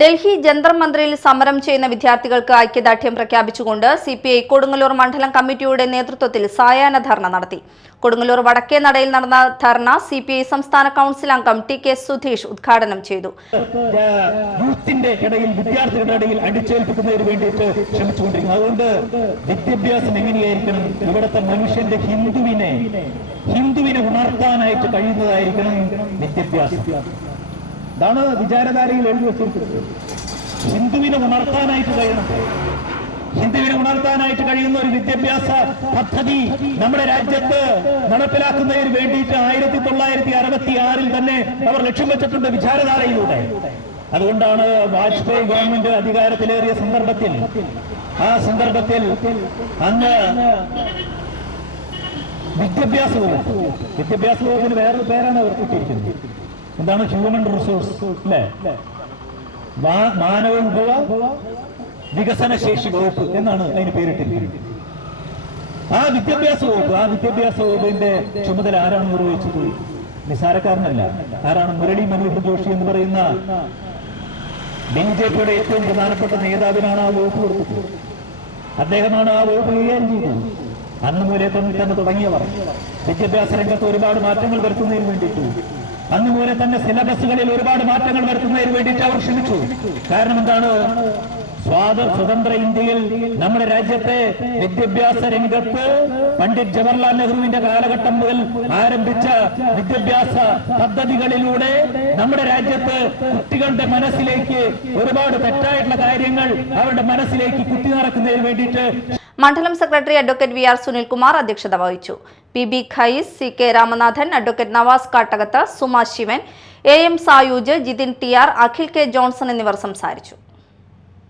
ഡൽഹി ജന്തർ മന്ദിറിൽ സമരം ചെയ്യുന്ന വിദ്യാർത്ഥികൾക്ക് ഐക്യദാർഢ്യം പ്രഖ്യാപിച്ചുകൊണ്ട് സിപിഐ കൊടുങ്ങല്ലൂർ മണ്ഡലം കമ്മിറ്റിയുടെ നേതൃത്വത്തിൽ സായാഹ്ന ധർണ നടത്തി. കൊടുങ്ങല്ലൂർ വടക്കേ നടയിൽ നടന്ന ധർണ സിപിഐ സംസ്ഥാന കൗൺസിൽ അംഗം ടി കെ സുധീഷ് ഉദ്ഘാടനം ചെയ്തു. അതുകൊണ്ട് വിദ്യാഭ്യാസം എങ്ങനെയായിരിക്കണം, ഇവിടുത്തെ മനുഷ്യന്റെ ഹിന്ദുവിനെ ഉണർത്താനായിട്ട് കഴിയുന്നതായിരിക്കണം വിദ്യാഭ്യാസം. ഇതാണ് വിചാരധാരയിൽ എഴുതി വെച്ചിരിക്കുന്നത്. ഹിന്ദുവിനെ ഉണർത്താനായിട്ട് കഴിയുന്ന ഒരു വിദ്യാഭ്യാസ പദ്ധതി നമ്മുടെ രാജ്യത്ത് നടപ്പിലാക്കുന്നതിന് വേണ്ടിയിട്ട് 1966 തന്നെ അവർ ലക്ഷ്യം വെച്ചിട്ടുണ്ട് വിചാരധാരയിലൂടെ. അതുകൊണ്ടാണ് വാജ്പേയി ഗവൺമെന്റ് അധികാരത്തിലേറിയ സന്ദർഭത്തിൽ അന്ന് വിദ്യാഭ്യാസ വകുപ്പിന് വേറൊരു പേരാണ് അവർ കിട്ടിയിരിക്കുന്നത്. എന്താണ്? ഹ്യൂമൻ റിസോഴ്സ് അല്ലേ, മാനവ വിഭവ വികസന ശേഷി വകുപ്പ് എന്നാണ് അതിന് പേരിട്ടിരിക്കുന്നത്. ആ വിദ്യാഭ്യാസ വകുപ്പിന്റെ ചുമതല ആരാണ് നിർവഹിച്ചത്? നിസാരക്കാരനല്ല. ആരാണ്? മുരളി മനോഹർ ജോഷി എന്ന് പറയുന്ന ബിജെപിയുടെ ഏറ്റവും പ്രധാനപ്പെട്ട നേതാവിനാണ് ആ വകുപ്പ് കൊടുത്തത്. അദ്ദേഹമാണ് ആ വകുപ്പ് കൈകാര്യം ചെയ്തത്. അന്ന് മൂലം തന്നെ തുടങ്ങിയവർ വിദ്യാഭ്യാസ രംഗത്ത് ഒരുപാട് മാറ്റങ്ങൾ വരുത്തുന്നതിന് വേണ്ടിയിട്ട്, അന്ന് മൂലം തന്നെ സിലബസുകളിൽ ഒരുപാട് മാറ്റങ്ങൾ വരുത്തുന്നതിന് വേണ്ടിയിട്ട് അവർ ശ്രമിച്ചു. കാരണം എന്താണ്? സ്വതന്ത്ര ഇന്ത്യയിൽ നമ്മുടെ രാജ്യത്തെ വിദ്യാഭ്യാസ രംഗത്ത് പണ്ഡിറ്റ് ജവഹർലാൽ നെഹ്റുവിന്റെ കാലഘട്ടം മുതൽ ആരംഭിച്ച വിദ്യാഭ്യാസ പദ്ധതികളിലൂടെ നമ്മുടെ രാജ്യത്ത് കുട്ടികളുടെ മനസ്സിലേക്ക് ഒരുപാട് തെറ്റായിട്ടുള്ള കാര്യങ്ങൾ അവരുടെ മനസ്സിലേക്ക് കുത്തി നിറക്കുന്നതിന് വേണ്ടിയിട്ട് മണ്ഡലം secretary advocate V R Sunilkumar അധ്യക്ഷത വഹിച്ചു. P B Khais, C K Ramanathan, advocate Navas Kattakath, Suma Sivan, A M Sayuj, Jithin T R, Akhil K Johnson എന്നിവർ സംസാരിച്ചു.